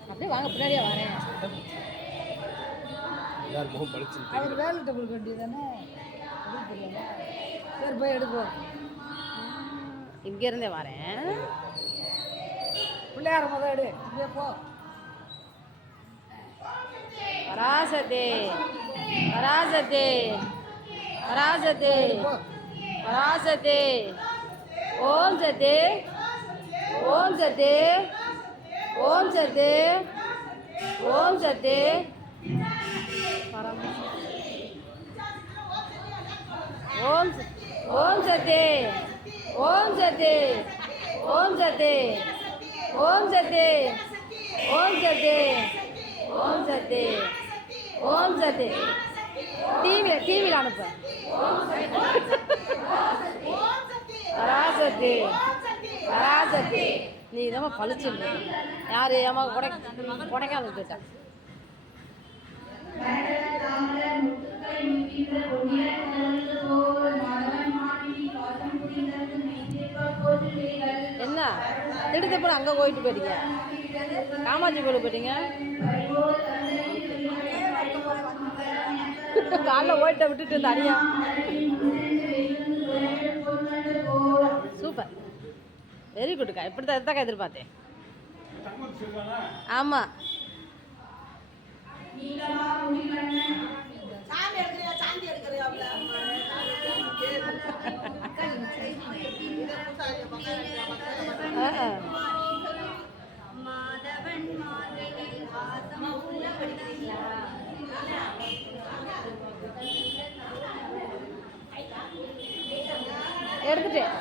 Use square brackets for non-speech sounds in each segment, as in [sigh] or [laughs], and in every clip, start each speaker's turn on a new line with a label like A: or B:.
A: அப்படியே? வாங்க பின்னாடியே வரேன்.
B: அவர்
C: தெரியுது
B: வேலை டபுள் கட்டி தானே தெரியல சரி போய் எடுப்போம்
A: இங்கேருந்தே வரேன்.
B: பிள்ளையார முதல் எடு. இப்படியே போ.
A: பராசத்தே பராசத்தே பராசத்தே பராசத்தே ஓம் சத்தே. ஓம் சத்தே ஓம் சத்தே ஓம் சத்தே ஓம் ஓம் சத்தே ஓம் சத்தே ஓம் சத்தே ஓம் சத்தே ஓம் சத்தே ஓம் சத்தே ஓம் சத்தே டிவியில் டிவியில் அனுப்ப பராசத்து பராசத்து நீ இதமா பழிச்சுட்டு யாரு ஏமா கொடை கொடைக்கானல் போயிட்டா என்ன? திடுத்தப்ப அங்கே போயிட்டு போயிட்டீங்க. காமாட்சி கோயில் போயிட்டீங்க? [laughs] காலைல ஓட்ட விட்டுட்டு இந்த அடியா வெரி குட்க்கா இப்படி தான் இதுதான் எதிர்பார்த்தேன் ஆமாம். எடுத்துட்டேன்.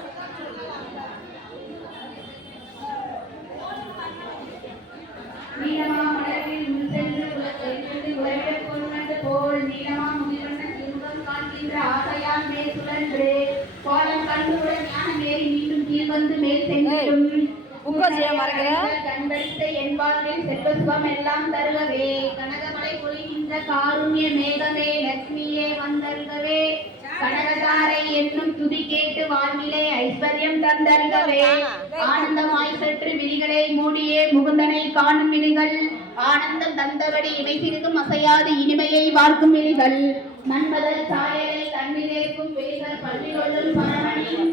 A: ஏய், உட்கார்ந்து ஏன் மறக்கிற?
D: எல்லாம் தருகவே. கனகமலை பொழிகின்ற காருண்ய மேகமே லட்சுமியே வந்தருகவே. கனகதாரை என்னும் துதி கேட்டு வாழ்விலே ஐஸ்வர்யம் தந்தருகவே. ஆனந்தமாய் சற்று விழிகளை மூடியே முகுந்தனை காணும் விழிகள். ஆனந்தம் தந்தபடி இமை சிறிதும் அசையாது இனிமையை பார்க்கும் விழிகள். மன்மதல் சாயலை தன்னிலேக்கும் விழிகள் பள்ளி கொள்ளும் பரமணி.